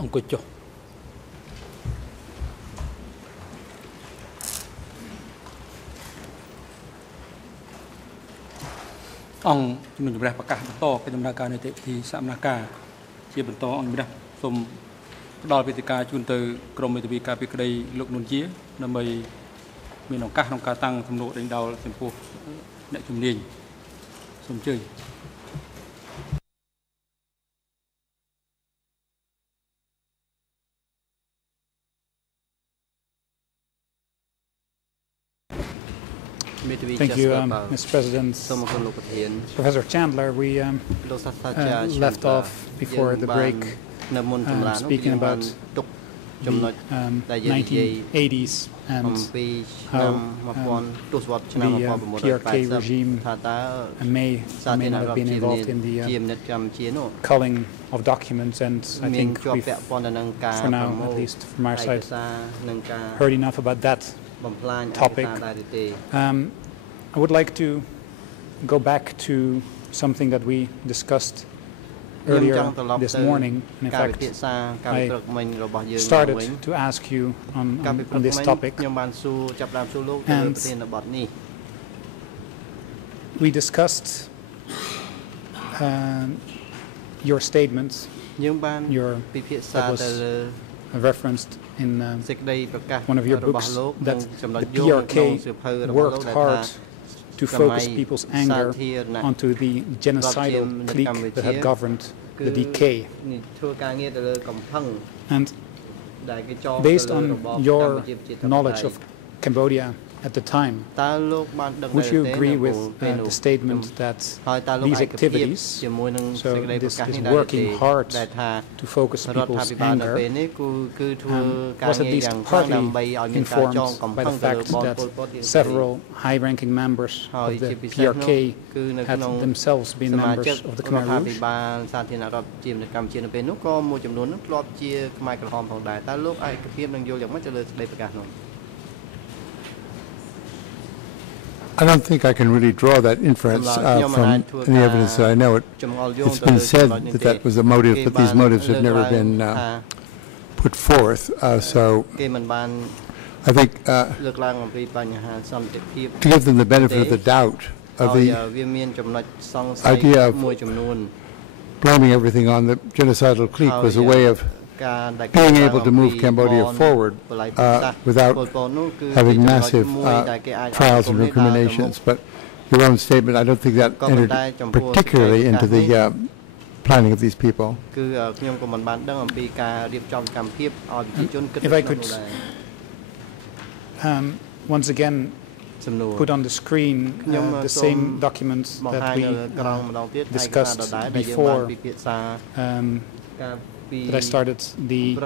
អង្គុយចុះអង្គជំនុំជម្រះប្រកាសបន្តកិច្ចដំណើរការនីតិវិធីសកម្មភាពជាបន្តអង្គជំរះសូមផ្ដល់វេទិកាជូនទៅក្រមមេធាវីការពីក្តីលោកនុនជាដើម្បីមានឱកាសក្នុងការតាំងសំណួរដេញដោលចំពោះអ្នកជំនាញសូមអញ្ជើញ Thank you, Mr. President. Professor Chandler, we left off before the break speaking about the 1980s and how the PRK regime may or may not have been involved in the culling of documents, and I think we've, for now, at least from our side, heard enough about that topic. I would like to go back to something that we discussed earlier this morning. In fact, I started to ask you on this topic, and we discussed your statements, that was referenced in one of your books, that the PRK worked hard to focus people's anger onto the genocidal clique that had governed the DK. And based on your knowledge of Cambodia at the time, would you agree with the statement that these activities, so this working hard to focus people's anger, was at least partly informed by the fact that several high-ranking members of the PRK had themselves been members of the Khmer Rouge? I don't think I can really draw that inference from any evidence that I know. It's been said that that was a motive, but these motives have never been put forth. So I think to give them the benefit of the doubt of the idea of blaming everything on the genocidal clique was a way of being able to move Cambodia forward without having massive trials and recriminations. But your own statement, I don't think that entered particularly into the planning of these people. If I could once again put on the screen the same documents that we discussed before, that I started the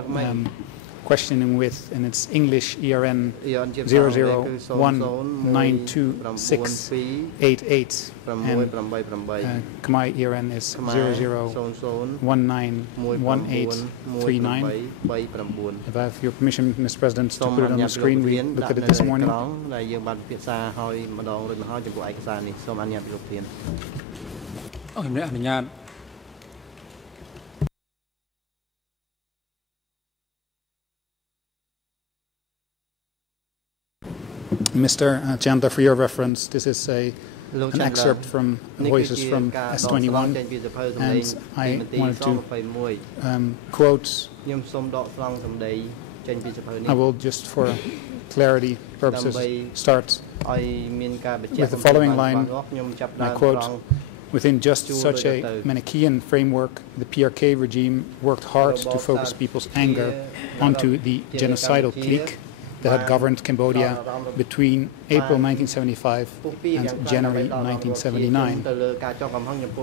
questioning with, and it's English ERN 00192688, and Khmer ERN is 00191839. If I have your permission, Mr. President, to put it on the screen, we looked at it this morning. Mr. Chandler, for your reference, this is an excerpt from Voices from S21, and I wanted to quote. I will, just for clarity purposes, start with the following line. I quote, "Within just such a Manichaean framework, the PRK regime worked hard to focus people's anger onto the genocidal clique that had governed Cambodia between April 1975 and January 1979.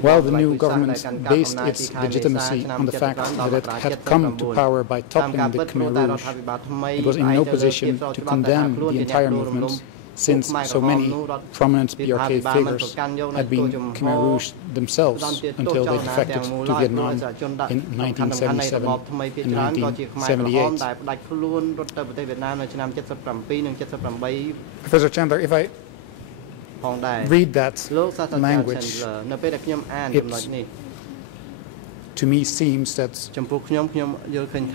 While the new government based its legitimacy on the fact that it had come to power by toppling the Khmer Rouge, it was in no position to condemn the entire movement, since so many prominent PRK figures had been Khmer Rouge themselves until they defected to Vietnam in 1977 and 1978. Professor Chandler, if I read that language, it to me seems that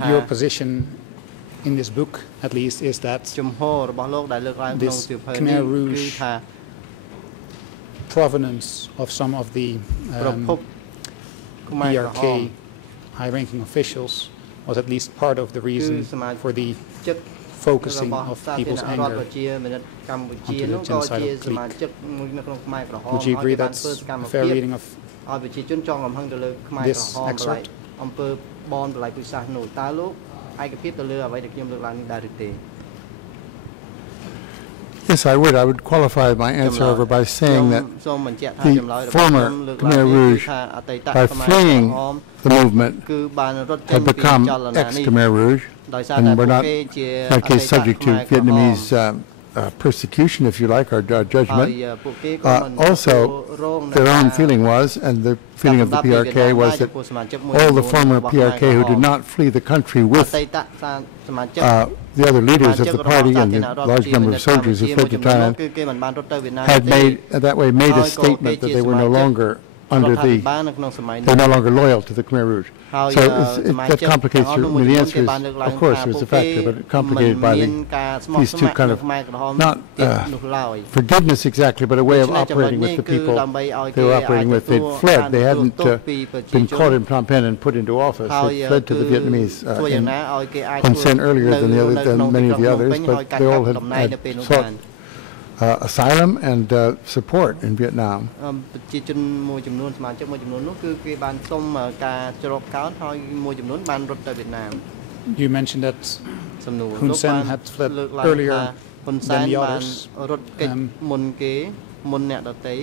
your position in this book, at least, is that this Khmer Rouge provenance of some of the PRK high-ranking officials was at least part of the reason for the focusing of people's anger onto the genocidal clique. Would you agree that's a fair reading of this excerpt? Yes, I would. I would qualify my answer over by saying that the former Khmer Rouge, by fleeing the movement, had become ex-Khmer Rouge, and were not, in that case, subject to Vietnamese persecution, if you like, or judgment. Also, their own feeling was, and the feeling of the PRK was, that all the former PRK who did not flee the country with the other leaders of the party and the large number of soldiers who fled to Thailand had made a statement that they were no longer they're no longer loyal to the Khmer Rouge. So that complicates the answer is, of course, there's a factor, but it's complicated by these two kind of, not forgiveness exactly, but a way of operating with the people they were operating with. They'd fled. They hadn't been caught in Phnom Penh and put into office. They fled to the Vietnamese in Hun Sen earlier than many of the others, but they all had sought asylum and support in Vietnam. You mentioned that Hun Sen had fled earlier than the others.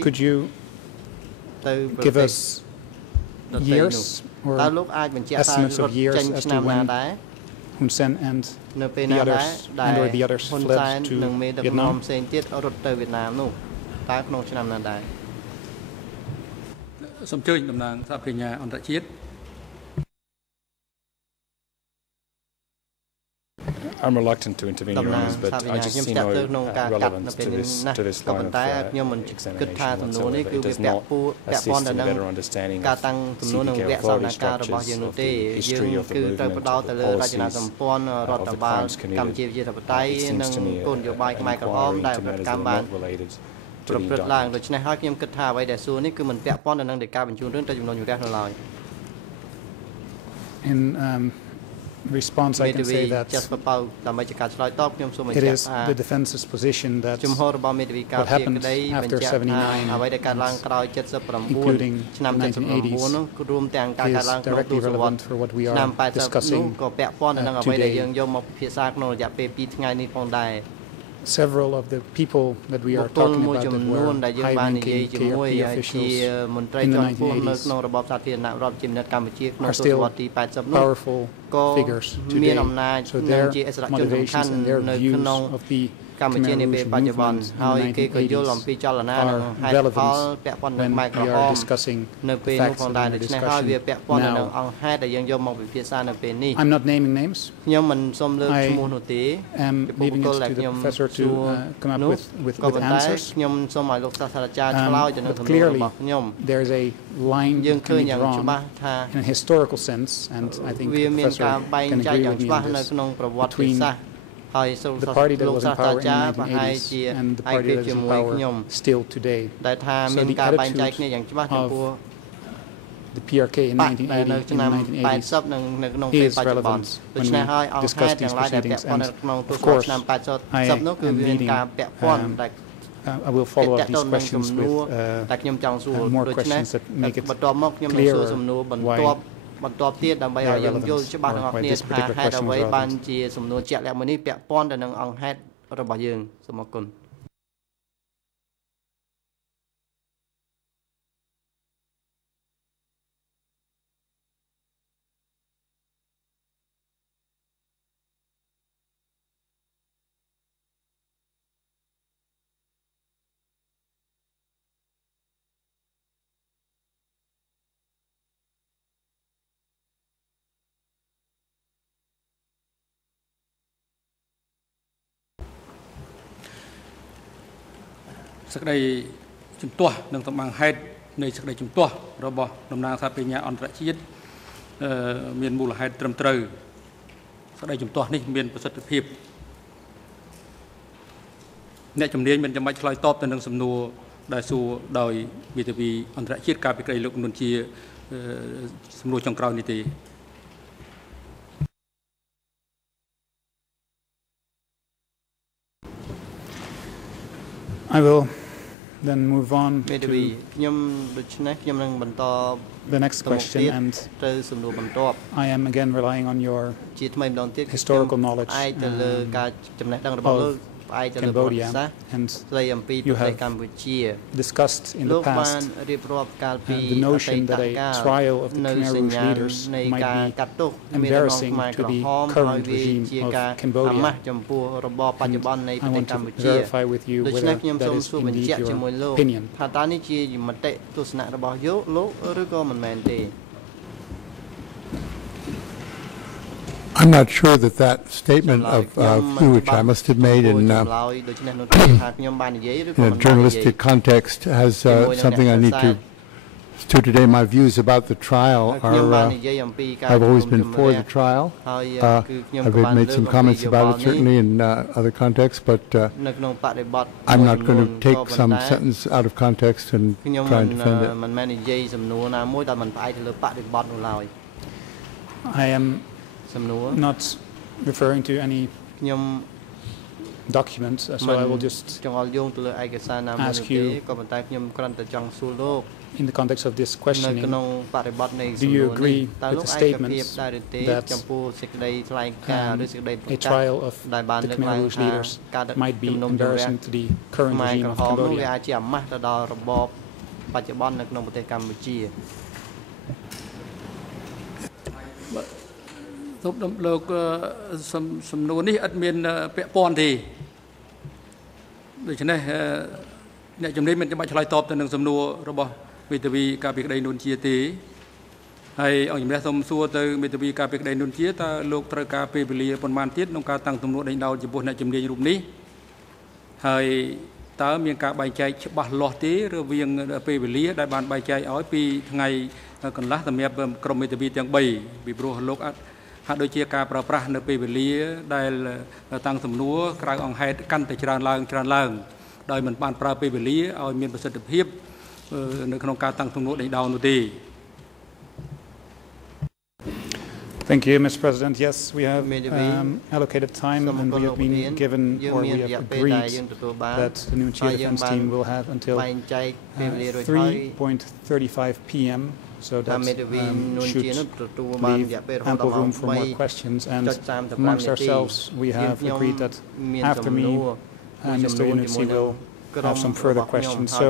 Could you give us years or estimates of years as to when Hun Sen and the others fled to Vietnam? I'm reluctant to intervene, Your Honours, but I just see no relevance to this line of examination whatsoever. It does not assist in a better understanding of CPK authority structures, of the history of the movement, of the policies, of the crimes committed. It seems to me an inquiry into matters that are not related to the indictment. In response, I can say that it is the defense's position that what happened after 79, including the 1980s, is directly relevant for what we are discussing today. Several of the people that we are talking about that were high-ranking KRP officials in the 1980s are still powerful figures today. So their motivations and their views of the Khmer Rouge movement in the 1980s are relevant when we are discussing the facts of the discussion now. I'm not naming names. I am leaving it to the professor to come up with answers. But clearly, there is a line can be drawn in a historical sense, and I think the professor can agree with me on this, between the party that was in power in the 1980s and the party that is in power still today. So the attitude of the PRK in 1980 and 1980s is relevant when we discuss these proceedings. And of course, I am leading. I will follow up these questions with more questions that make it clearer why they are relevant, or why this particular question was relevant. សក្តីជំទាស់នឹងតំបាំងហេតុនៃសក្តីជំទាស់របស់តំណាងសហប្រជាអន្តរជាតិ មានមូលហេតុត្រឹមត្រូវស្ដីជំទាស់នេះមានប្រសិទ្ធភាពអ្នកជំនាញមិនចាំបាច់ឆ្លើយតបទៅនឹងសំណួរដែលសួរដោយវិទ្យាអន្តរជាតិការពីក្តីលោកនួនជាសំណួរចុងក្រោយនេះទេ I will then move on to the next question, and I am again relying on your historical knowledge of Cambodia, and you have discussed in the past the notion that a trial of the Khmer Rouge leaders might be embarrassing to the current regime of Cambodia. I want to verify with you whether that is indeed your opinion. I'm not sure that that statement of you, which I must have made in a journalistic context, has something I need to today. My views about the trial are, I've always been for the trial. I've made some comments about it, certainly in other contexts, but I'm not going to take some sentence out of context and try and defend it. I am not referring to any documents, so I will just ask you, in the context of this questioning, do you agree with the statements that a trial of the Khmer Rouge leaders might be embarrassing to the current regime of Cambodia? លោកសំណួរនេះអត់មានពាក់ព័ន្ធទេដូច្នេះអ្នកជំនាញមិនចាំបាច់ឆ្លើយតបទៅនឹងសំណួររបស់មេធាវីការពីក្តីនួនជាទេហើយអង្គជំនះសូមសួរទៅមេធាវីការពីក្តីនួនជាតើលោកត្រូវការពេលវេលាប៉ុន្មានទៀតក្នុងការតាំងទំនួលដេញដោលចំពោះអ្នកជំនាញរូបនេះហើយតើមានការបែងចែកច្បាស់លាស់ទេរវាងពេលវេលាដែលបានបែងចែកឲ្យពីថ្ងៃកន្លះសម្រាប់ក្រុមមេធាវីទាំង3ពីព្រោះលោកហាក់ដូចជាការប្រើប្រាស់នៅពេលវេលាដែលតាំងសំណួរក្រៅអង្គហេតុកាន់តែច្រើនឡើងដោយមិនបានប្រើពេលវេលាឲ្យមានប្រសិទ្ធភាពនៅក្នុងការតាំងសំណួរដេញដោលនោះទេ Thank you, Mr. President. Yes, we have allocated time, and we have been given, or we have agreed that the Nuon Chea defense team will have until 3:35 p.m. So that should leave ample room for more questions. And amongst ourselves, we have agreed that after me, Mr. Yunusi will have some further questions. So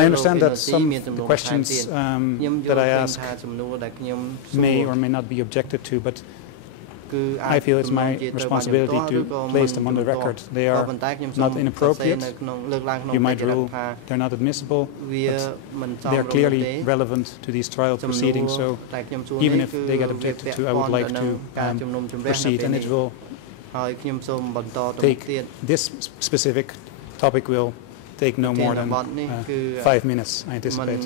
I understand that some of the questions that I ask may or may not be objected to, but I feel it's my responsibility to place them on the record. They are not inappropriate. You might rule they're not admissible, but they're clearly relevant to these trial proceedings. So even if they get objected to, I would like to proceed, and it will take this specific topic will take no more than 5 minutes, I anticipate.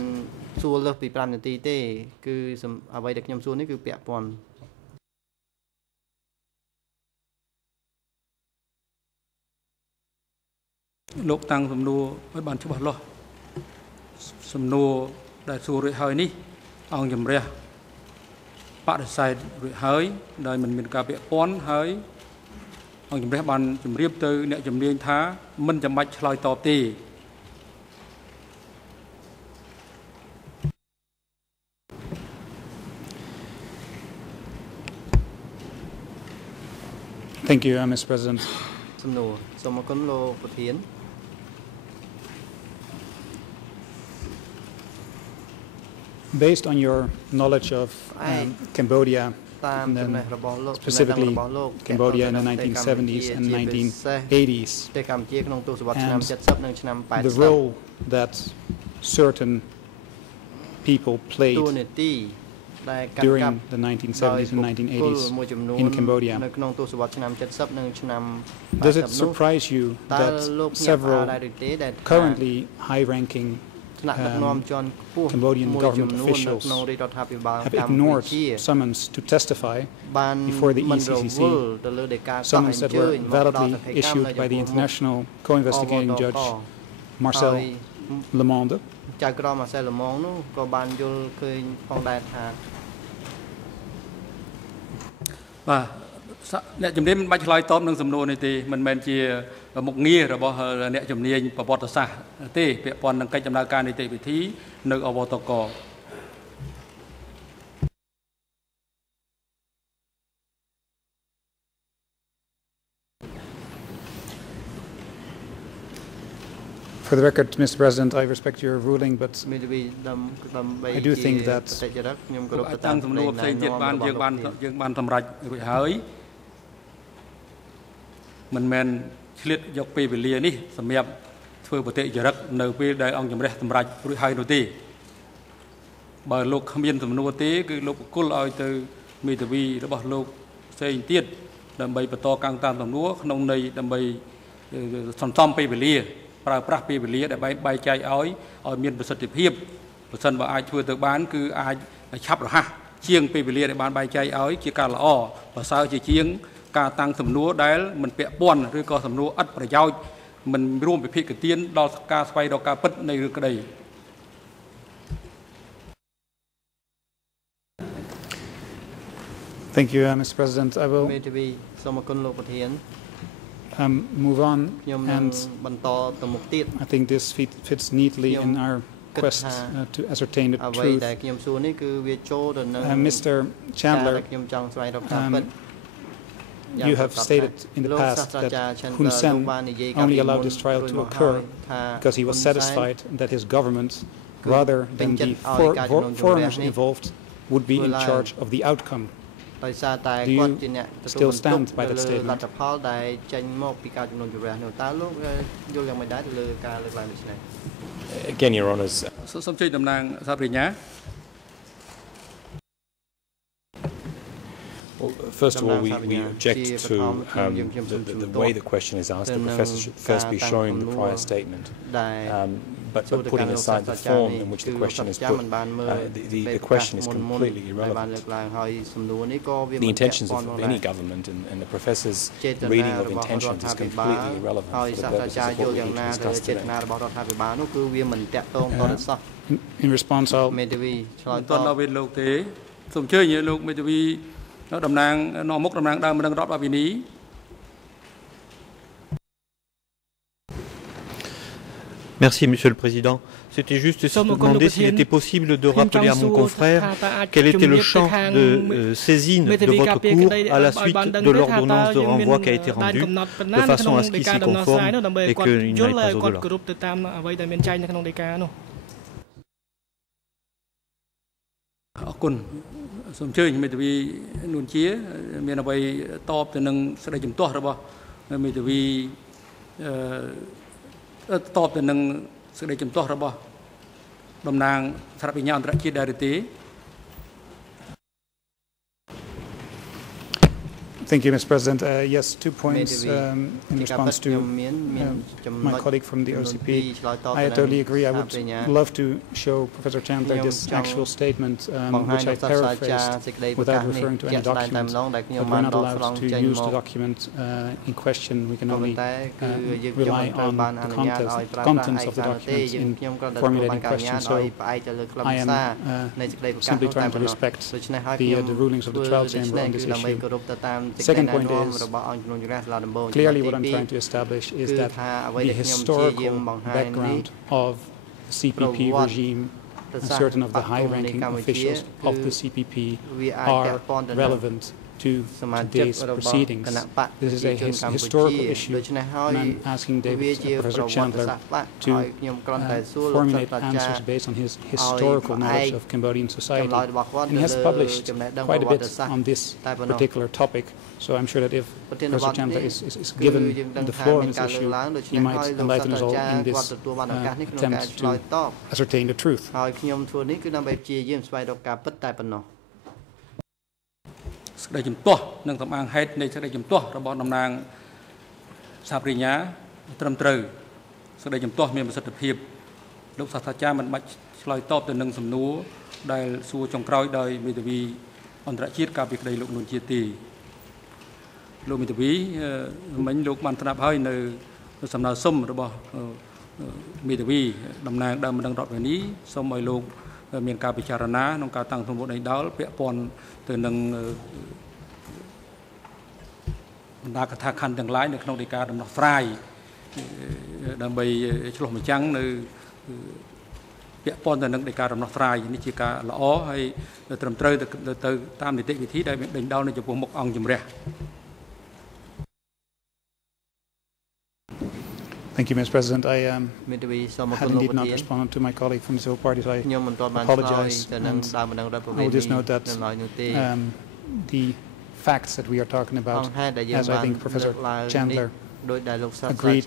លោកតាំងសំណួរឲ្យបានច្បាស់លាស់សំណួរដែលសួររួចហើយនេះអង្គជំរះបដិសេធរួចហើយដោយមិនមានការពាក់ព័ន្ធហើយអង្គជំរះបានជម្រាបទៅអ្នកជំនាញថាមិនចាំបាច់ឆ្លើយតបទេ Thank you, Mr. President. សំណួរសូមអរគុណលោកប្រធាន Based on your knowledge of Cambodia, and then specifically Cambodia in the 1970s and 1980s, and the role that certain people played during the 1970s and 1980s in Cambodia. Does it surprise you that several currently high-ranking Cambodian government officials have ignored summons to testify before the ECCC, summons that were validly issued by the international co-investigating judge Marcel Lemonde. ចៅក្រមអាសែលមងនោះក៏បានយល់ឃើញផងដែរថាបាទអ្នកជំនាញមិនបាច់ឆ្លើយតបនឹងសំណួរនេះទេមិនមែនជាមុខងាររបស់អ្នកជំនាញប្រវត្តិសាស្ត្រទេពាក់ព័ន្ធនឹងកិច្ចដំណើរការនីតិវិធីនៅអវតក For the record, Mr. President, I respect your ruling, but I do think that តាំងសំណួរផ្សេងទៀតបានយើងបានសម្រេចរួចហើយមិនមែនឆ្លៀតយកពេលវេលានេះសម្រាប់ធ្វើបតិចរិកនៅពេលដែលអង្គជំរះសម្រេចរួចហើយនោះទេបើលោកគ្មានសំណួរទេគឺលោកបកគលឲ្យទៅមេធាវីរបស់លោកផ្សេងទៀតដើម្បីបន្តកាំងតាមសំណួរក្នុងន័យដើម្បីសន្សំពេលវេលាប្រើប្រាស់ពេលវេលាដែលបែងចែកឲ្យមានប្រសិទ្ធភាពបើសិនបើអាចធ្វើទៅបានគឺអាចឆាប់រហ័សជាងពេលវេលាដែលបានបែងចែកឲ្យជាការល្អប្រសើរជាជាងការតាំងសំណួរដែលមិនពាក់ព័ន្ធឬក៏សំណួរឥតប្រយោជន៍មិនរួមវិភាគទានដល់ការស្វែងរកការពិតនៃរឿងក្តី Thank you, Mr. President. I will move on, and I think this fits neatly in our quest to ascertain the truth. Mr. Chandler, you have stated in the past that Hun Sen only allowed this trial to occur because he was satisfied that his government, rather than the foreigners involved, would be in charge of the outcome. Do you still stand by that statement? Again, Your Honours. Well, first of all, we object to the way the question is asked. The professor should first be showing the prior statement. But putting aside the form in which the question is put, the question is completely irrelevant. The intentions of any government and the professor's reading of intentions is completely irrelevant for the purposes of what we need to discuss today. In response, I'll... Merci, Monsieur le Président. C'était juste demander s'il était possible de rappeler à mon confrère quel était le champ de saisine de votre cours à la suite de l'ordonnance de renvoi qui a été rendue, de façon à ce qu'il s'y conforme et qu'il n'aille pas au-delà. Thank you, Mr. President. Yes, 2 points in response to my colleague from the OCP. I totally agree. I would love to show Professor Chandler this actual statement, which I paraphrased without referring to any document, but we're not allowed to use the document in question. We can only rely on the contents of the document in formulating questions. So I am simply trying to respect the rulings of the trial chamber on this issue. Second point is, clearly what I'm trying to establish is that the historical background of the CPP regime and certain of the high-ranking officials of the CPP are relevant to today's proceedings. This is a historical issue, and I'm asking Professor Chandler to formulate answers based on his historical knowledge of Cambodian society. And he has published quite a bit on this particular topic, so I'm sure that if Professor Chandler is given the floor on this issue, he might enlighten us all in this attempt to ascertain the truth. សេចក្តីជំទាស់និងសម្អាងហេតុនៃសេចក្តីជំទាស់របស់តំណាងសហប្រញ្ញាត្រឹមត្រូវសេចក្តីជំទាស់មានប្រសិទ្ធភាព លោកសាស្ត្រាចារ្យមិនបាច់ឆ្លើយតបទៅនឹងសំណួរដែលសួរចុងក្រោយដោយមេធាវីអន្តរជាតិកាលពីក្តីលោកនួនជាទេលោកមេធាវីមិញលោកបានស្ដាប់ហើយនៅសំណើសុំរបស់មេធាវីតំណាងដើមបណ្ដឹងរដ្ឋវិនីសូមឲ្យលោកមានការពិចារណាក្នុងការតាំងទម្រង់ដីដោលពាក់ព័ន្ធទៅនឹងបណ្ដាកថាខណ្ឌទាំងឡាយនៅក្នុងដីកាដំណោះស្រាយដើម្បីឆ្លុះបញ្ចាំងនៅពាក់ព័ន្ធទៅនឹងដីកាដំណោះស្រាយនេះជាការល្អហើយត្រឹមត្រូវទៅតាមនីតិវិធីដែលដេញដោលនៅចំពោះមុខអង្គជំរះ Thank you, Mr. President. I had indeed not responded to my colleague from the Civil Party, so I apologize. And I will just note that the facts that we are talking about, as I think Professor Chandler agreed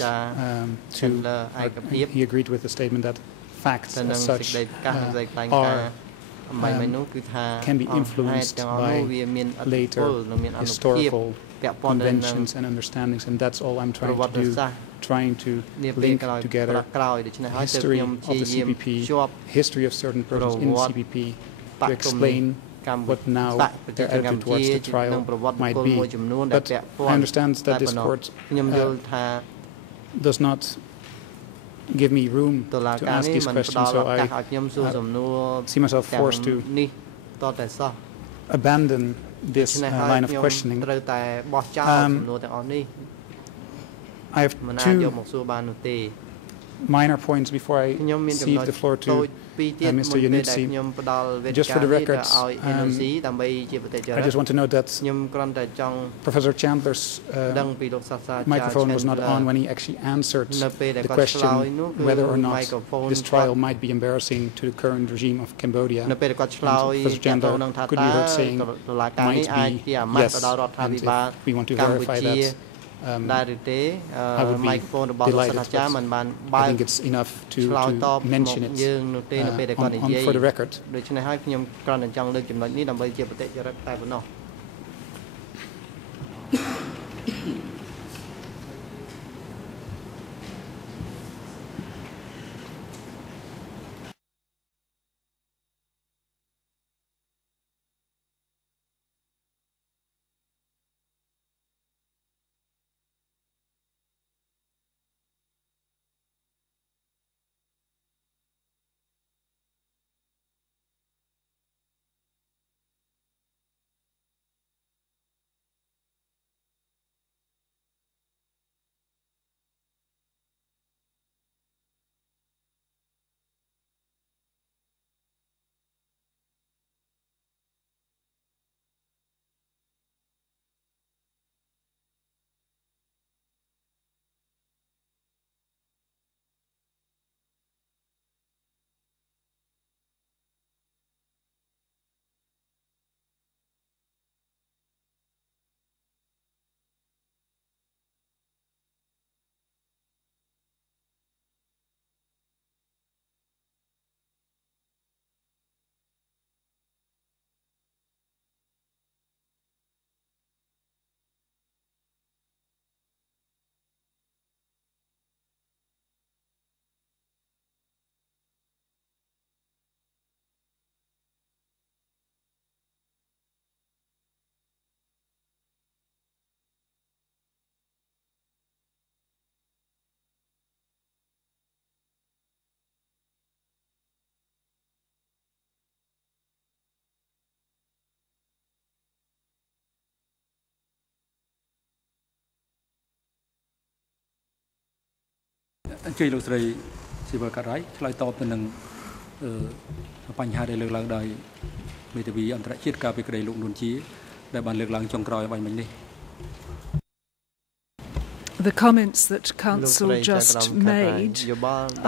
he agreed with the statement that facts as such can be influenced by later historical conventions and understandings, and that's all I'm trying to do, trying to link together history of the CPP, history of certain persons in the CPP, to explain what now their attitude towards the trial might be. But I understand that this court does not give me room to ask these questions, so I see myself forced to abandon this line of questioning. I have two minor points before I cede the floor to Mr. Yannuzzi. Just for the record, I just want to note that Professor Chandler's microphone was not on when he actually answered the question whether or not this trial might be embarrassing to the current regime of Cambodia. And Professor Chandler could be heard saying, might be yes, and if we want to verify that, I would be delighted, but I think it's enough to mention it for the record. Chị Lục Sri Sĩ Vợ Cát Rái lại tỏ tình hìnhបញ្ហាដែលលើកឡើងដោយមេធាវីអន្តរជាតិកាលពីក្តីលោកនួនជាដែលបានលើកឡើងចុងក្រោយបាញ់មិញនេះ The comments that Council just made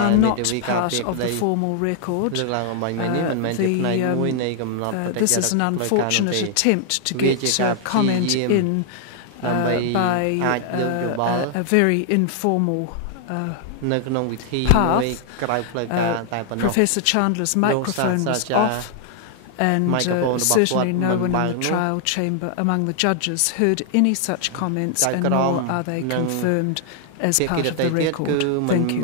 are not part of the formal record. This is an unfortunate attempt to get comment in by a very informal path. Professor Chandler's microphone was off, and certainly no one in the trial chamber among the judges heard any such comments, and nor are they confirmed as part of the record. Thank you.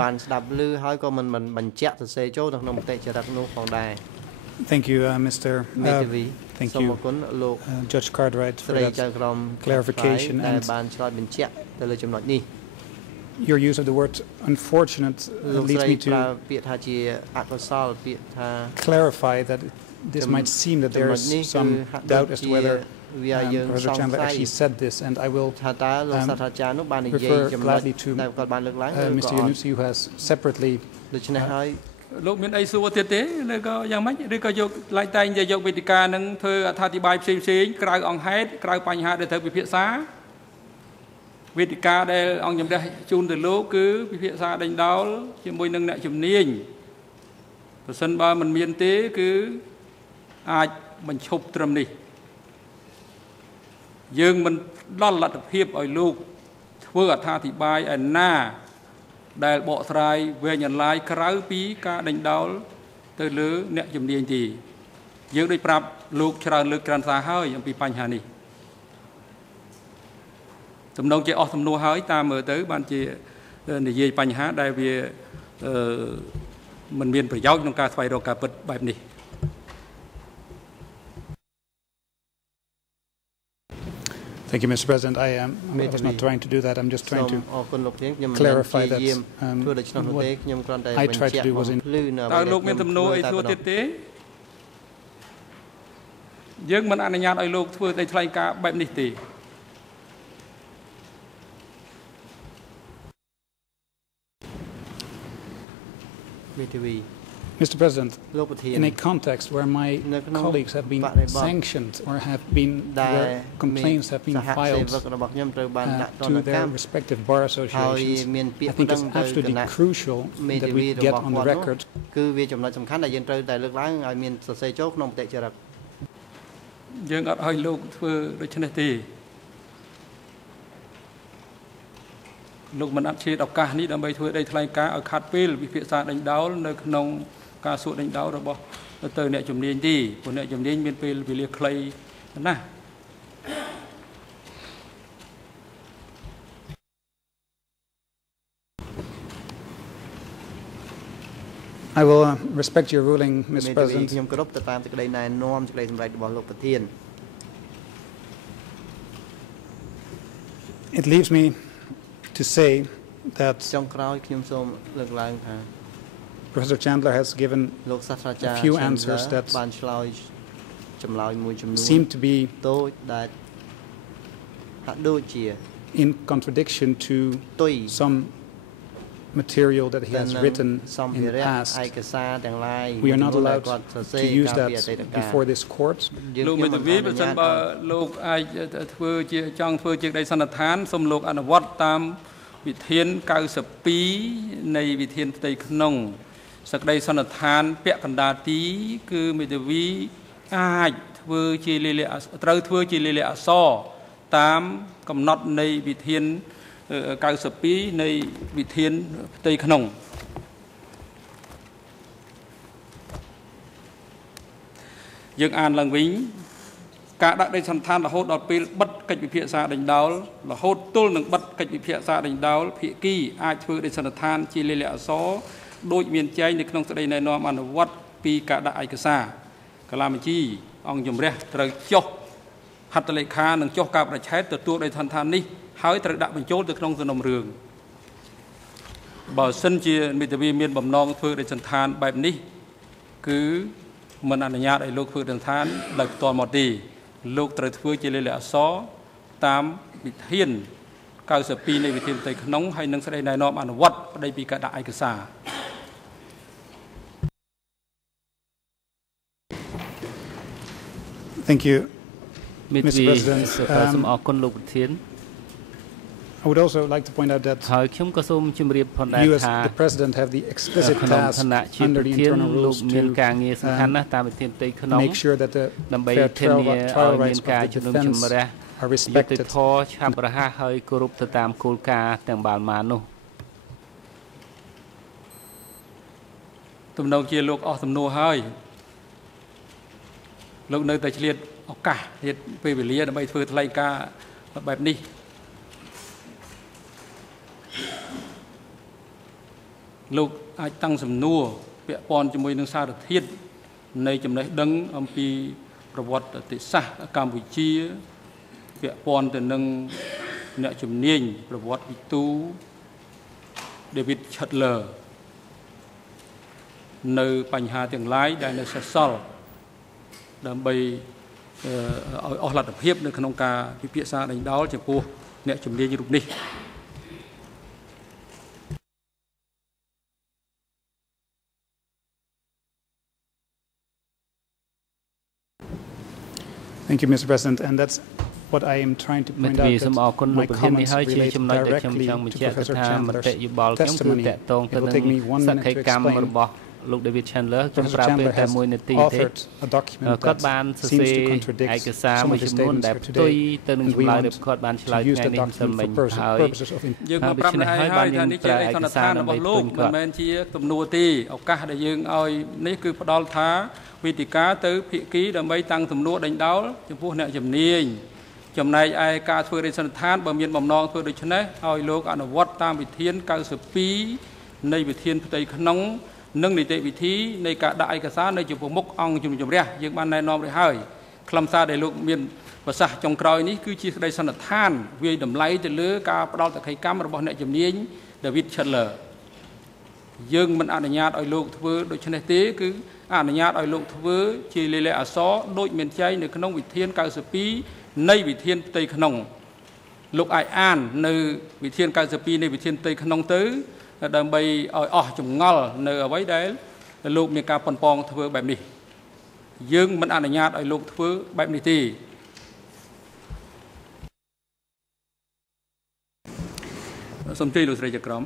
Thank you, Mr. Thank you, Judge Cartwright, for that clarification. And your use of the word unfortunate leads me to clarify that this might seem that there is some doubt as to whether Professor Chandler actually said this, and I will refer gladly to Mr. Yannuzzi, who has separatelyលោកមានអីសួរទៀតទេឬក៏យ៉ាងម៉េចឬក៏យកឡាយតែងតែយកវេទិកានឹងធ្វើអត្ថាធិប្បាយផ្សេងក្រៅអង្គហេតុក្រៅបញ្ហាដែលត្រូវពិភាក្សាវេទិកាដែលអង្គជំរះជូនទៅលោកគឺពិភាក្សាដេញដោលជាមួយនឹងអ្នកជំនាញប្រសិនបើមិនមានទេគឺអាចបញ្ឈប់ត្រឹមនេះយើងមិនដល់លទ្ធភាពឲ្យលោកធ្វើអត្ថាធិប្បាយឯណាដែលបកស្រាយវែងអន្លាយក្រៅពីការដេញដោលទៅលើអ្នកជំនាញទេយើងដូចប្រាប់លោកច្រើនលើកច្រើនសារហើយអំពីបញ្ហានេះទំនងជាអស់សំណួរហើយតាមមើលទៅបានជានិយាយបញ្ហាដែលវាមិនមានប្រយោជន៍ក្នុងការស្វែងរកការពិតបែបនេះ Thank you, Mr. President. I was not trying to do that. I'm just trying to clarify that what I tried to do was in... តើលោកមានសំណួរអីសួរទៀតទេយើងមិនអនុញ្ញាតឲ្យលោកធ្វើតែថ្លែងការណ៍បែបនេះទេ Mr. President, in a context where my colleagues have been sanctioned or have been where complaints have been filed to their respective bar associations, I think it's absolutely crucial that we get on the recordយើងអត់ឲ្យលោកធ្វើដូច្នេះទេលោកមិនអត់ឆ្លៀតឱកាសនេះដើម្បីធ្វើដីថ្លែងការណ៍ឲ្យខាត់ពេលវិភាសាដេញដោលនៅក្នុងការសួរដេញដោលរបស់ទៅអ្នកជំនាញទេព្រោះអ្នកជំនាញមានពេលវេលាខ្លីណាស់ I will respect your ruling, Mr. President. It leaves me to say that Professor Chandler has given a few answers that seem to be in contradiction to some material that he has written in the past. We are not allowed to use that before this court. លោកមេធាវីបើសិនបើលោកអាចធ្វើជាចង់ធ្វើជាក្តីសន្និដ្ឋានសូមលោកអនុវត្តតាមវិធាន92នៃវិធានផ្ទៃក្នុងសេចក្តីសន្និដ្ឋានពាក់កណ្ដាលទីគឺមេធាវីអាចធ្វើជាលិលាត្រូវធ្វើជាលិលាអក្សរតាមកំណត់នៃវិធាន92នៃវិធានផ្ទៃក្នុងយើងអានឡើងវិញការដាក់ដីសន្និដ្ឋានរហូតដល់ពេលបិទកិច្ចពិភាក្សាដេញដោលរហូតទល់នឹងបិទកិច្ចពិភាក្សាដេញដោលភាគីអាចធ្វើដីសន្និដ្ឋានជាលិលាអក្សរដោយមានចែងនៅក្នុងសេចក្តីណែនាំអនុវត្តពីការដាក់ឯកសារកាលាបញ្ជីអង្គជំរះត្រូវចុះហត្ថលេខានិងចុះការបដិឆេទទទួលដីសន្និដ្ឋាននេះហើយត្រូវដាក់បញ្ចូលទៅក្នុងសំណុំរឿងបើសិនជាមេធាវីមានបំណងធ្វើដីសន្និដ្ឋានបែបនេះគឺមិនអនុញ្ញាតឲ្យលោកធ្វើដីសន្និដ្ឋានដោយផ្ទាល់មកទេលោកត្រូវធ្វើជាលិលាអក្សរតាមវិធាន92នៃវិធានផ្ទៃក្នុងហើយនឹងសេចក្តីណែនាំអនុវត្តប្តីពីការដាក់ឯកសារ Thank you, Mr. President. I would also like to point out that you as the President have the explicit task under the internal rules to make sure that the fair trial rights of the defense are respected. ទំនងជាលោកអស់សំណួរហើយលោកនៅតែឆ្លៀតឱកាសទៀតពេលវេលាដើម្បីធ្វើថ្លែងការណ៍បែបនេះ លោកអាចតាំងសំណួរពាក់ព័ន្ធជាមួយនឹងសារធាតុនៃចំណេះដឹងអំពីប្រវត្តិសាស្ត្រកម្ពុជាពាក់ព័ន្ធទៅនឹងអ្នកជំនាញប្រវត្តិវិទូ David Chandler នៅបញ្ហាទាំងឡាយដែលនៅសេសសល់ដើម្បីឲ្យអស់លទ្ធភាពនៅក្នុងការពិភាក្សាដេញដោលចំពោះអ្នកជំនាញរូបនេះ Thank you, Mr. President, and that's what I am trying to point out, that my comments relate directly to Professor Chandler's testimony. It will take me 1 minute to explain. David Chandler Professor Chandler has authored a document that seems to contradict some of his statements here today, and we want to use the document for purposes of Nâng nị tệ vị thíในการđại cả xãในจุดมุกองจุดจุดเรียยังบ้านในนอมได้ให้คลำซาได้ลูกเมียนภาษาจงกรอยนี้คือชีได้สนับท่านเวียดำไล่จะเลือกการประดอตะไคร้กำระบบในจำเนียงเดวิดเชลเลอร์ยังมันอนุญาตเอาลูกทว่าโดยชนิดนี้คืออนุญาตเอาลูกทว่าชีเลเลอาซอโดยเมียนใจในขนมวิเทียนการสปีในวิเทียนเตยขนมลูกไออ่านในวิเทียนการสปีในวิเทียนเตยขนมตื้อดังใบอ๋อจุ่มงอลเนื้อไว้ได้ลูกมีการปนปองทั่วแบบนี้ยังมันอนุญาตไอ้ลูกทั่วแบบนี้ที่สมใจลูกเสด็จกรม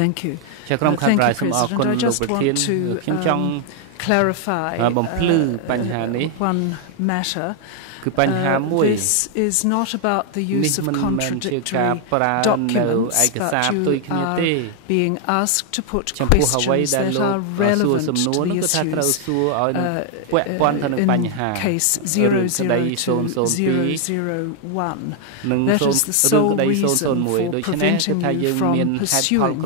Thank you. Thank you, President. I just want to clarify one matter. This is not about the use of contradictory documents, but you are being asked to put questions that are relevant to the issues in case 002-001. That is the sole reason for preventing you from pursuing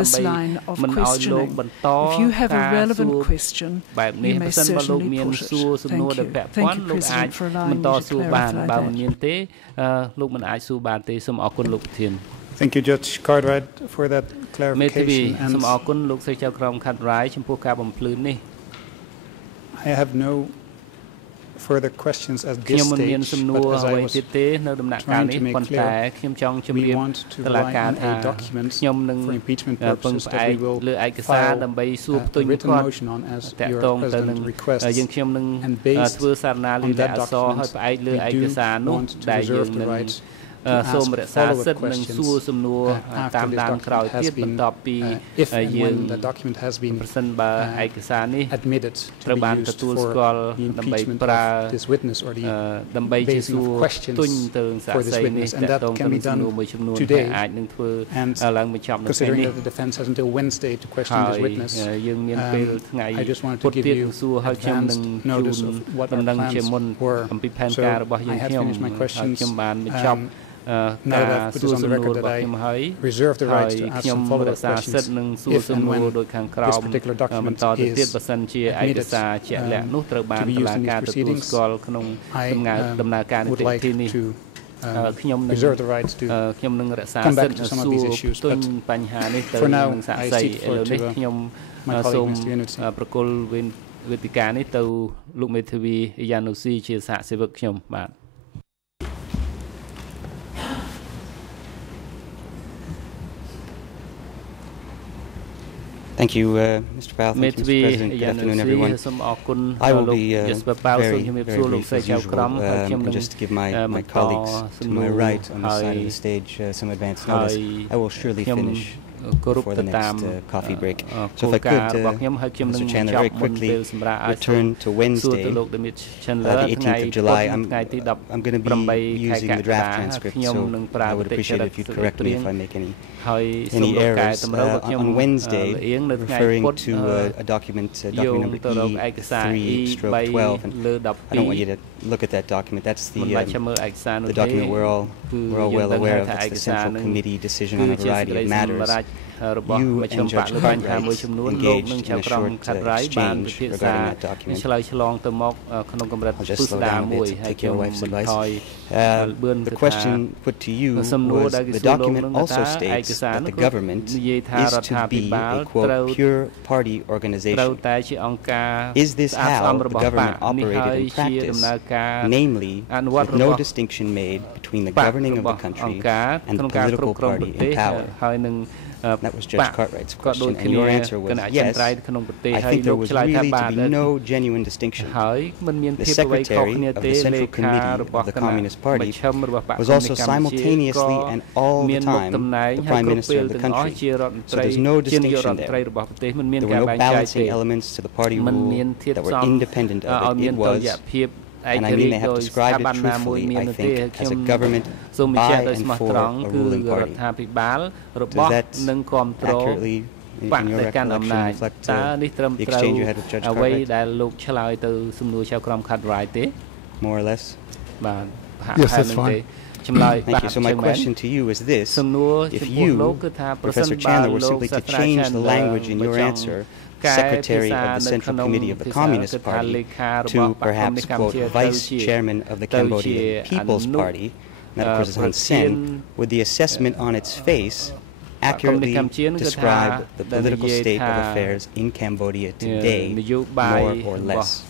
this line of questioning. If you have a relevant question, you may certainly put it. Thank you. Thank you, President, for allowing me to clarify that. Thank you, Judge Cartwright, for that clarification. I have no further questions at this stage, but as I was trying to make clear, we want to rely on a document for impeachment purposes that we will file a written motion on as your President requests, and based on that document, we do want to reserve the right to ask follow-up questions after this document has been, if and when the document has been admitted to be used for the impeachment of this witness or the basing of questions for this witness, and that can be done today. And considering that the defense has until Wednesday to question this witness, I just wanted to give you advanced notice of what our plans were. So I have finished my questions. Now that I've put this on the record that I reserve the right to ask some follow-up questions if and when this particular document is admitted to be used in these proceedings. I would like to reserve the right to come back to some of these issues, but for now I cede the floor to my colleague, Mr. Yanusi. Thank you, Mr. Powell. Thank you, Mr. President. Good afternoon, everyone. I will be very brief as usual. Just to give my colleagues to my right on the side of the stage some advance notice. I will surely finish before the next coffee break. So if I could, Mr. Chandler, very quickly return to Wednesday, the 18th of July. I'm going to be using the draft transcript, so I would appreciate it if you'd correct me if I make any errors. On Wednesday, referring to a document number E3/12, and I don't want you to look at that document. That's the document we're all well aware of. It's the Central Committee decision on a variety of matters. You and Judge Cartwright engaged in a short exchange regarding that document. I'll just slow down a bit to take your wife's advice. The question put to you was, the document also states that the government is to be a, quote, pure party organization. Is this how the government operated in practice, namely, with no distinction made between the governing of the country and the political party in power? That was Judge Cartwright's question, and your answer was yes. I think there was really to be no genuine distinction. The secretary of the Central Committee of the Communist Party was also simultaneously and all the time the Prime Minister of the country. So there's no distinction there. There were no balancing elements to the party rule that were independent of it. It was, and I mean they have described it truthfully, I think, as a government by and for a ruling party. Does that accurately, in your recollection, reflect the exchange you had with Judge Cartwright? More or less? Yes, that's fine. Thank you. So my question to you is this. If you, Professor Chandler, were simply to change the language in your answer, Secretary of the Central Committee of the Communist Party to perhaps, quote, Vice Chairman of the Cambodian People's Party, and that of course is Hun Sen, would the assessment on its face accurately describe the political state of affairs in Cambodia today, more or less?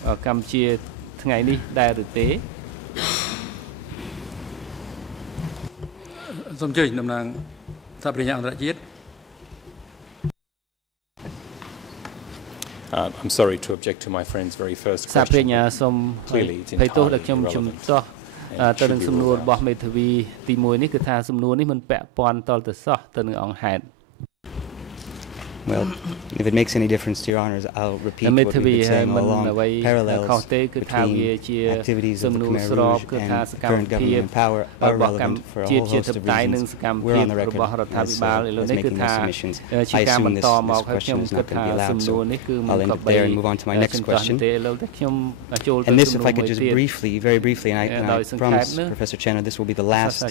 I'm sorry to object to my friend's very first question. Clearly, it's entirely irrelevant. Well, if it makes any difference to your honors, I'll repeat what we've been saying all along. Parallels between activities of the Khmer Rouge and current government in power are relevant for a whole host of reasons. We're on the record as making those submissions. I assume this question is not going to be allowed, so I'll end up there and move on to my next question. And this, if I could just briefly, very briefly, and I promise, Professor Chandler, this will be the last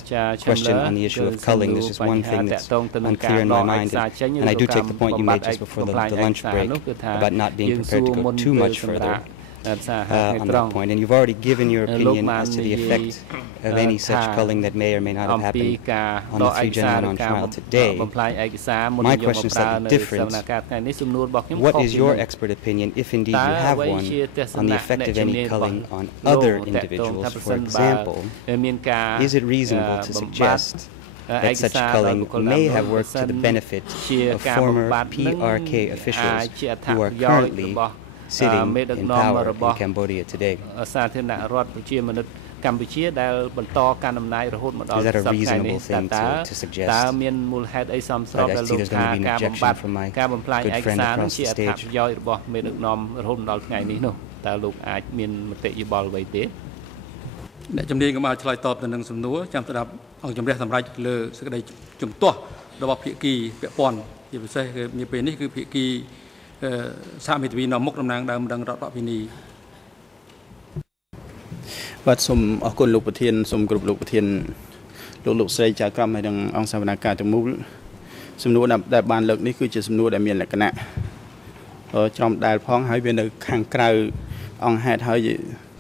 question on the issue of culling. There's just one thing that's unclear in my mind, and I do take the point you made just before the lunch break about not being prepared to go too much further on that point. And you've already given your opinion as to the effect of any such culling that may or may not have happened on the three gentlemen on trial today. My question is slightly different. What is your expert opinion, if indeed you have one, on the effect of any culling on other individuals? For example, is it reasonable to suggest that such culling may have worked to the benefit of former PRK officials who are currently sitting in power in Cambodia today? Is that a reasonable thing to suggest? I see there's going to be an objection from my good friend across the stage.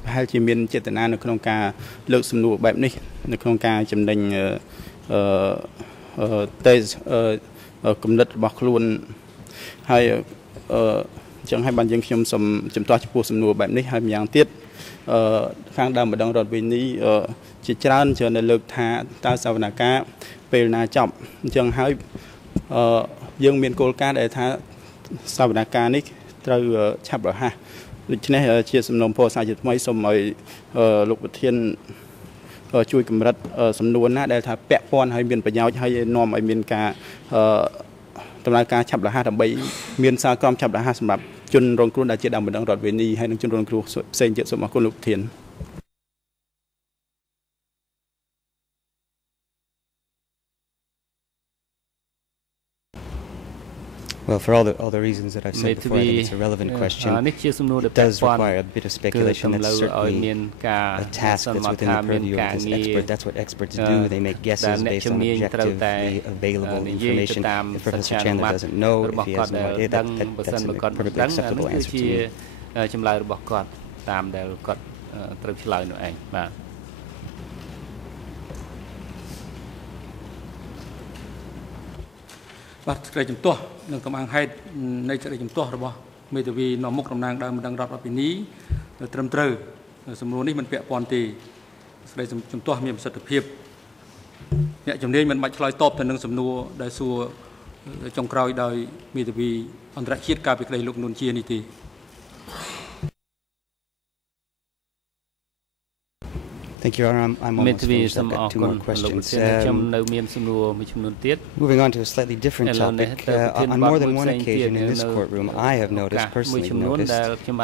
hay chỉ miền chế tận nó không cả lực sầm nụបែបនេះនៅក្នុងការចំណេញតែគំនិតរបស់ខ្លួនហើយចឹងឲ្យបានយើងខ្ញុំសូមជំទាស់ចំពោះសំណួរបែបនេះហើយម្យ៉ាងទៀតខាងដើមម្ដងរដ្ឋវិនីជាច្រើននៅលើកថាតើសវនកម្មពេលណាចប់អញ្ចឹងហើយយើងមានគោលការណ៍ដែលថាសវនកម្មនេះត្រូវឆាប់រហ័សដូច្នេះជាសំណុំពរសាជាថ្មីសូមឲ្យលោកប្រធានជួយកម្រិតសំណួរណាដែលថាពាក់ព័ន្ធហើយមានប្រយោជន៍ហើយនាំឲ្យមានការ ដំណើរការឆាប់រហ័សដើម្បីមានសារក្រមឆាប់រហ័សសម្រាប់ជនរងគ្រោះដែលជាដើមបណ្ដឹងរដ្ឋវេនីហើយនិងជនរងគ្រោះផ្សេងទៀតសូមអរគុណលោកប្រធាន Well, for all the reasons that I've said before, I think it's a relevant question. It does require a bit of speculation. That's certainly a task that's within the purview of this expert. That's what experts do. They make guesses based on objectively available information. If Professor Chandler doesn't know, if he has no idea, that's a perfectly acceptable answer to me. បាទសេចក្តីជំទាស់នឹងកំអាងហេតុនៃសេចក្តីជំទាស់របស់មេធាវីនាំមុខតំណាងដើមបណ្ដឹងរដ្ឋពីនេះត្រឹមត្រូវសំណួរនេះមិនពាក់ព័ន្ធទេសេចក្តីជំទាស់មានប្រសិទ្ធភាពអ្នកជំនាញមិនបាច់ឆ្លើយតបទៅនឹងសំណួរដែលសួរចុងក្រោយដោយមេធាវីអន្តរជាតិកាលពីក្តីលោកនួនជានេះទេ Thank you, I'm almost finished. I've got two more questions. Moving on to a slightly different topic. On more than one occasion in this courtroom, I have personally noticed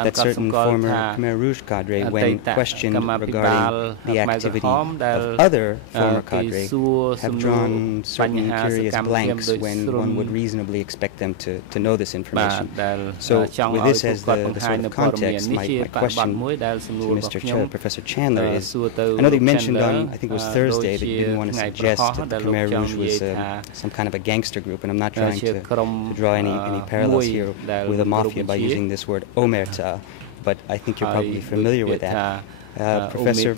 that certain former Khmer Rouge cadre, when questioned regarding the activity of other former cadre, have drawn certain curious blanks when one would reasonably expect them to know this information. So, with this as the sort of context, my question to Mr. Professor Chandler is, I know they mentioned on, I think it was Thursday, that you didn't want to suggest that the Khmer Rouge was some kind of a gangster group, and I'm not trying to draw any parallels here with the mafia by using this word omerta, but I think you're probably familiar with that. Professor,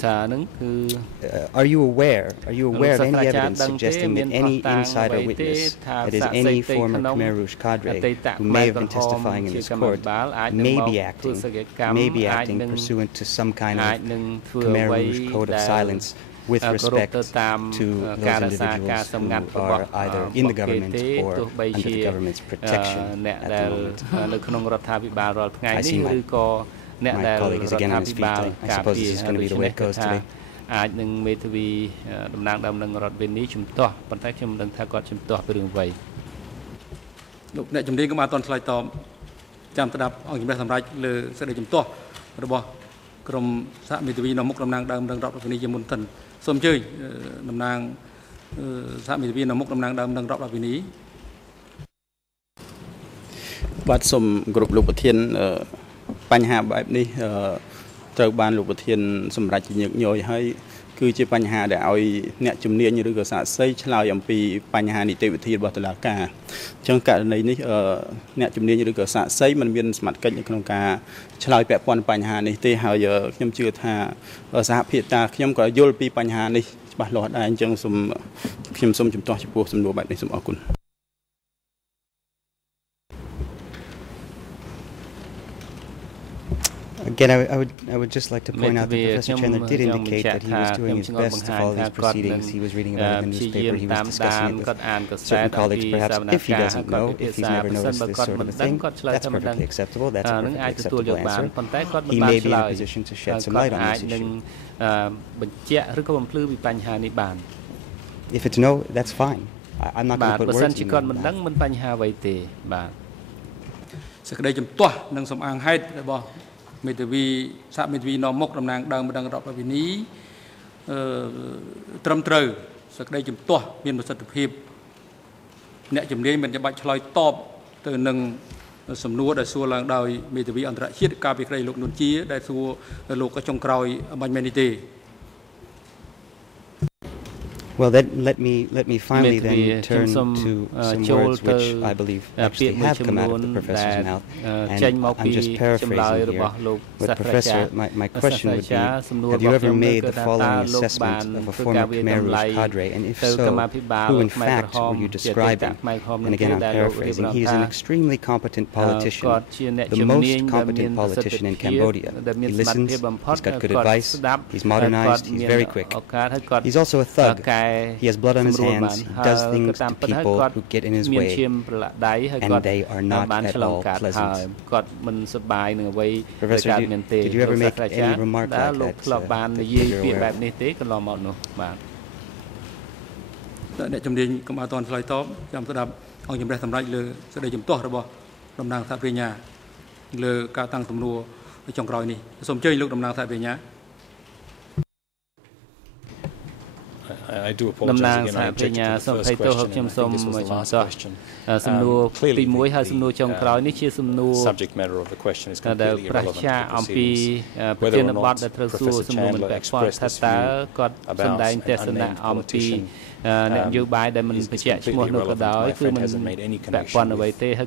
are you aware of any evidence suggesting that any insider witness, that is any former Khmer Rouge cadre who may have been testifying in this court, may be acting pursuant to some kind of Khmer Rouge code of silence with respect to those individuals who are either in the government or under the government's protection at the moment? I see my colleague is again on his feet. I suppose this is going to be the way it goes today. អាចនឹងមេធាវីតំណាងដើមនឹងរដ្ឋវិននេះជំទាស់ប៉ុន្តែខ្ញុំមិនដឹងថាគាត់ជំទាស់ពីរឿងអ្វីលោកអ្នកជំនាញក៏បានអត់ឆ្លើយតបចាំស្ដាប់អង្គជំនះសម្រាប់លើសេចក្តីជំទាស់របស់ក្រុមសហមេធាវីនាំមុខតំណាងដើមនឹងរដ្ឋវិននេះជាមុនសិនសូមអញ្ជើញតំណាងសហមេធាវីនាំមុខតំណាងដើមនឹងរដ្ឋវិននេះបាទសូមគោរពលោកប្រធានបញ្ហាបែបនេះត្រូវបានលោកប្រធានសម្រាប់ជាញឹកញយហើយគឺជាបញ្ហាដែលឲ្យអ្នកជំនាញឬក៏សាក្សីឆ្លើយអំពីបញ្ហានីតិវិធីរបស់តុលាការអញ្ចឹងករណីនេះអ្នកជំនាញឬក៏សាក្សីមិនមានសមត្ថកិច្ចនៅក្នុងការឆ្លើយពាក់ព័ន្ធបញ្ហានេះទេហើយខ្ញុំជឿថាសហភាពតាខ្ញុំក៏យល់ពីបញ្ហានេះច្បាស់លាស់ដែរអញ្ចឹងខ្ញុំសូមជំទាស់ចំពោះសំណួរបែបនេះសូមអរគុណ Again, I would just like to point out that Professor Chandler did indicate that he was doing his best to follow these proceedings. He was reading about it in the newspaper. He was discussing it with certain colleagues. Perhaps if he doesn't know, if he's never noticed this sort of a thing, that's perfectly acceptable. That's a perfectly acceptable answer. He may be in a position to shed some light on this issue. If it's no, that's fine. I'm not going to put words in your mouth. សេចក្តីជំទាស់និងសំអាងហេតុរបស់មេធាវីសហមេធាវីនាំមុខតំណាងដើមបណ្ដឹងរដ្ឋវិនីត្រឹមត្រូវសេចក្តីជំទាស់មានប្រសិទ្ធភាពអ្នកជំនាញមិនចាំបាច់ឆ្លើយតបទៅនឹងសំណួរដែលសួរឡើងដោយមេធាវីអន្តរជាតិកាលពីក្តីលោកនួនជាដែលសួរលោកក៏ចុងក្រោយបាញ់មែននេះទេ Well, let me finally then turn to some words which I believe actually have come out of the professor's mouth, and I'm just paraphrasing here. But Professor, my question would be: have you ever made the following assessment of a former Khmer Rouge cadre, and if so, who in fact were you describing? And again, I'm paraphrasing. He is an extremely competent politician, the most competent politician in Cambodia. He listens. He's got good advice. He's modernized. He's very quick. He's also a thug. He has blood on his hands. He does things to people who get in his way, and they are not at all pleasant. Professor, did you ever make any remark like that that you're aware of? អ្នកជំនាញកុំអត់តន់ឆ្លើយតបចាំស្ដាប់ អង្គជំរះសម្រាប់លើសេចក្តីជំទាស់របស់តំណាងសហប្រញ្ញាលើការតាំងទំនួលចុងក្រោយនេះសូមអញ្ជើញលោកតំណាងសហប្រញ្ញា I do apologize again. I object to the first question. I think this was the last question. Clearly, the subject matter of the question is completely irrelevant to the proceedings. Whether or not Professor Chandler expressed this view about an unnamed politician is completely irrelevant. My friend hasn't made any connection with the case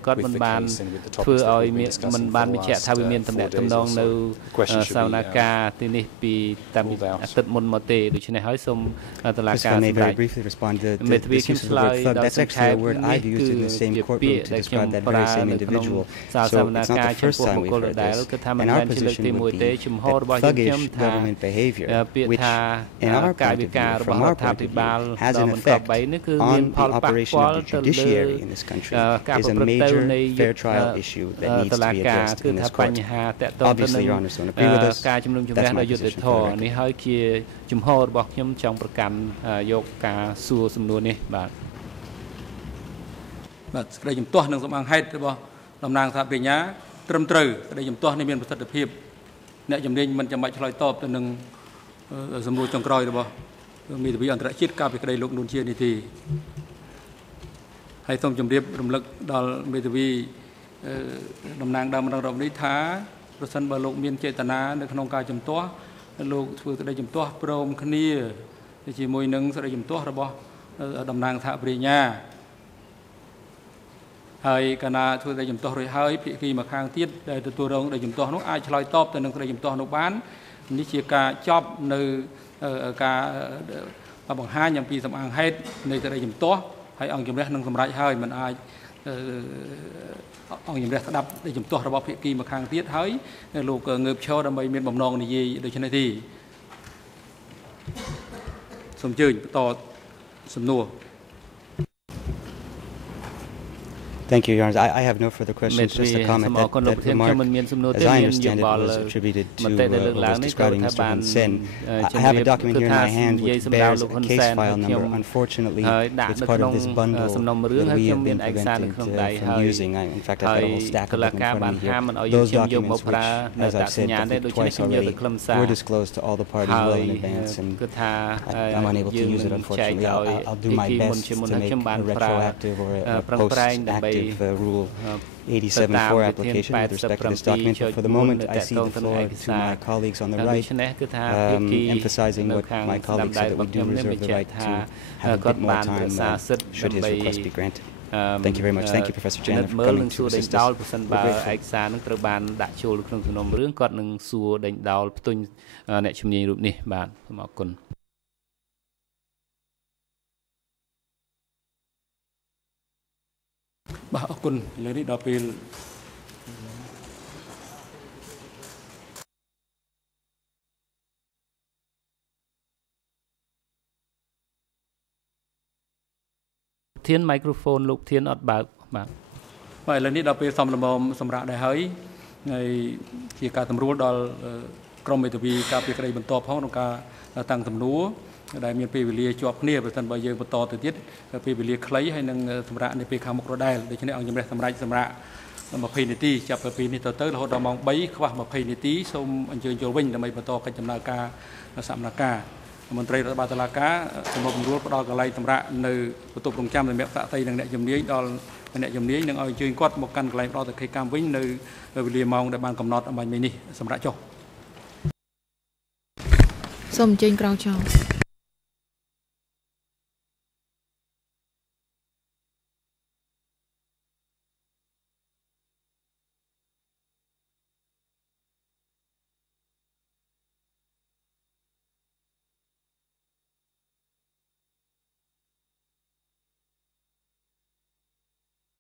and with the topics that we've been discussing for the last 4 days or so. The question should be ruled out. If I may very briefly respond to this use of the word thug, that's actually a word I've used in the same courtroom to describe that very same individual. So it's not the first time we've heard this. And our position would be that thuggish government behavior, which in our point of view, from our point of view, has an effect on the operation of the judiciary in this country, is a major fair trial issue that needs to be addressed in this court. Obviously, Your Honor, don't agree with us. That's my position for the record. ជំហររបស់ខ្ញុំចង់ប្រកាន់យកការសួរសំណួរនេះបាទសេចក្តីជំទាស់នឹងសម្អាងហេតុរបស់តំណាងសហប្រញ្ញាត្រឹមត្រូវសេចក្តីជំទាស់នេះមានប្រសិទ្ធភាពអ្នកជំនាញមិនចាំបាច់ឆ្លើយតបទៅនឹងសំណួរចុងក្រោយរបស់មេធាវីអន្តរជាតិកាលពីក្តីលោកនួនជានេះទេហើយសូមជម្រាបរំលឹកដល់មេធាវីតំណាងដើមរបស់នេះថាប្រសិនបើលោកមានចេតនានៅក្នុងការជំទាស់លោកធ្វើសេចក្តីជំទាស់ព្រមគ្នាជាមួយនឹងសេចក្តីជំទាស់របស់តំណាងសហប្រញ្ញាហើយកាលណាធ្វើសេចក្តីជំទាស់រួចហើយភាគីម្ខាងទៀតដែលទទួលរងសេចក្តីជំទាស់នោះអាចឆ្លើយតបទៅនឹងសេចក្តីជំទាស់នោះបាននេះជាការចប់នៅការបង្ហាញអំពីសម្អាងហេតុនៃសេចក្តីជំទាស់ហើយអង្គជំរះនឹងសម្រេចហើយមិនអាចអង្គជំរះស្ដាប់នៃជំទាស់របស់ភាគីម្ខាងទៀតហើយលោកងើបឈរដើម្បីមានបំណងនិយាយដូច្នេះទេសូមអញ្ជើញបន្តសំណួរ Thank you, Your Honor. I have no further questions. Just a comment that remark, as I understand it, was attributed to what was describing Mr. Hun Sen. I have a document here in my hand which bears a case file number. Unfortunately, it's part of this bundle that we have been prevented from using. In fact, I've got a whole stack of them in front of me here. Those documents, which, as I've said twice already, were disclosed to all the parties well in advance, and I'm unable to use it, unfortunately. I'll do my best to make a retroactive or a post-active Rule 87.4 application with respect to this document. But for the moment, I cede the floor to my colleagues on the right, emphasizing what my colleague said, that we do reserve the right to have a bit more time should his request be granted. Thank you very much. Thank you, Professor Chandler, for coming to assist us. We're grateful. បាទអរគុណឥឡូវនេះដល់ពេលធាន microphone លោកធានអត់បើកបាទឥឡូវនេះដល់ពេលសំលមមសម្រាប់ដែរហើយហើយជាការសម្រួលដល់ក្រុមមេធាវីការពីក្តីបន្តផងក្នុងការតាំងសំណួរដែលមានពេលវេលាជាប់គ្នាប្រសិនបើយើងបន្តទៅទៀតពេលវេលាខ្លីហើយនឹងសម្រាប់នៅពេលខាងមុខដដែលដូច្នេះអង្គជំរះសម្រាប់20នាទីចាប់ពីនេះទៅរហូតដល់ម៉ោង3ខ្វះ20នាទីសូមអញ្ជើញចូលវិញដើម្បីបន្តកិច្ចដំណើរការសកម្មភាពមន្ត្រីរដ្ឋបាលតុលាការសម្របសម្រួលផ្ដល់កន្លែងសម្រាប់នៅបន្ទប់រងចាំសម្រាប់សាក្សីនិងអ្នកជំនាញដល់អ្នកជំនាញនឹងឲ្យអញ្ជើញគាត់មកកាន់កន្លែងផ្ដល់តក្កកម្មវិញនៅវេលាម៉ោងដែលបានកំណត់អំបញ្ញមិញនេះសម្រាប់ចុះសូមអញ្ជើញក្រោយចោល